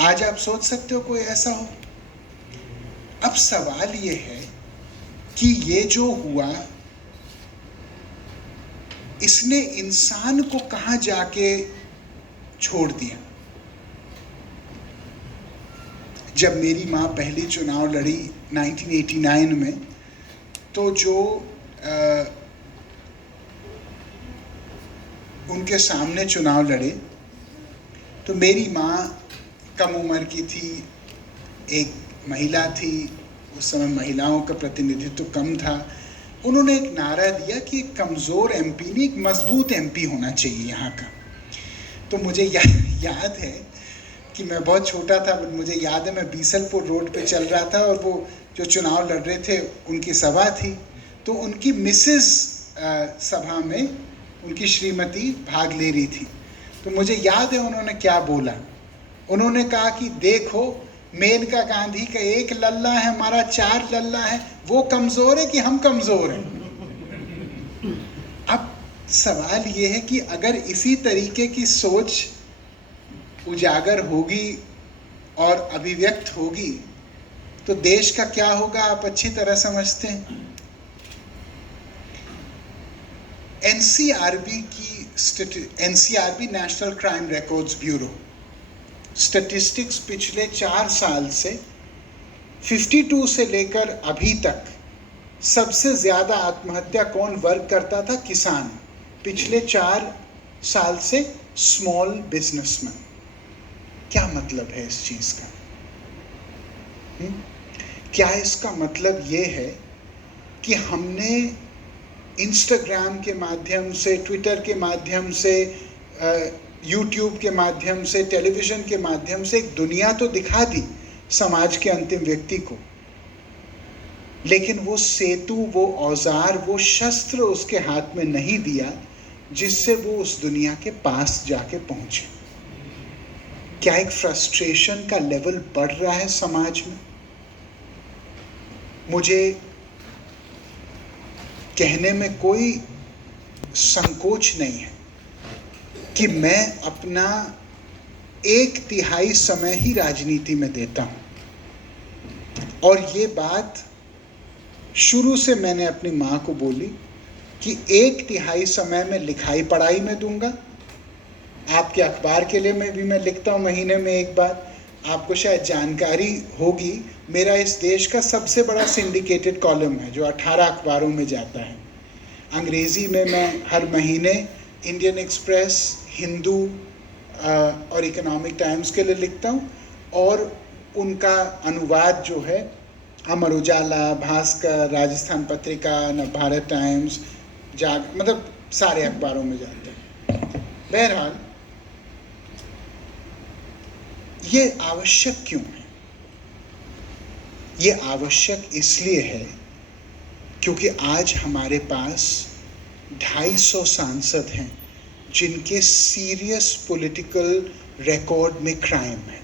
आज आप सोच सकते हो कोई ऐसा हो? अब सवाल ये है कि ये जो हुआ, इसने इंसान को कहाँ जाके छोड़ दिया। जब मेरी माँ पहली चुनाव लड़ी 1989 में, तो जो उनके सामने चुनाव लड़े, तो मेरी माँ कम उम्र की थी, एक महिला थी, उस समय महिलाओं का प्रतिनिधित्व कम था। उन्होंने एक नारा दिया कि एक कमज़ोर एमपी नहीं, एक मजबूत एमपी होना चाहिए यहाँ का। तो मुझे याद है कि मैं बहुत छोटा था, बट मुझे याद है मैं बीसलपुर रोड पे चल रहा था और वो जो चुनाव लड़ रहे थे उनकी सभा थी, तो उनकी मिसेस सभा में उनकी श्रीमती भाग ले रही थी। तो मुझे याद है उन्होंने क्या बोला। उन्होंने कहा कि देखो, मेनका गांधी का एक लल्ला है, हमारा 4 लल्ला है, वो कमज़ोर है कि हम कमज़ोर हैं। अब सवाल ये है कि अगर इसी तरीके की सोच उजागर होगी और अभिव्यक्त होगी तो देश का क्या होगा, आप अच्छी तरह समझते हैं। NCRB national crime records bureau statistics पिछले 4 साल से 52 से लेकर अभी तक सबसे ज़्यादा आत्महत्या कौन वर्ग करता था? किसान। पिछले 4 साल से स्मॉल बिजनेसमैन। क्या मतलब है इस चीज़ का? क्या इसका मतलब ये है कि हमने इंस्टाग्राम के माध्यम से, ट्विटर के माध्यम से, यूट्यूब के माध्यम से, टेलीविज़न के माध्यम से एक दुनिया तो दिखा दी समाज के अंतिम व्यक्ति को, लेकिन वो सेतु, वो औजार, वो शस्त्र उसके हाथ में नहीं दिया जिससे वो उस दुनिया के पास जाके पहुंचे। क्या एक फ्रस्ट्रेशन का लेवल बढ़ रहा है समाज में? मुझे कहने में कोई संकोच नहीं है कि मैं अपना 1/3 समय ही राजनीति में देता हूं। और ये बात शुरू से मैंने अपनी माँ को बोली कि 1/3 समय में लिखाई पढ़ाई में दूंगा। आपके अखबार के लिए मैं लिखता हूँ महीने में एक बार। आपको शायद जानकारी होगी, मेरा इस देश का सबसे बड़ा सिंडिकेटेड कॉलम है जो 18 अखबारों में जाता है। अंग्रेज़ी में मैं हर महीने इंडियन एक्सप्रेस, हिंदू और इकोनॉमिक टाइम्स के लिए लिखता हूँ, और उनका अनुवाद जो है अमर उजाला, भास्कर, राजस्थान पत्रिका, नवभारत टाइम्स, मतलब सारे अखबारों में जाते हैं। बहरहाल, ये आवश्यक क्यों है? ये आवश्यक इसलिए है क्योंकि आज हमारे पास 250 सांसद हैं जिनके सीरियस पॉलिटिकल रिकॉर्ड में क्राइम है।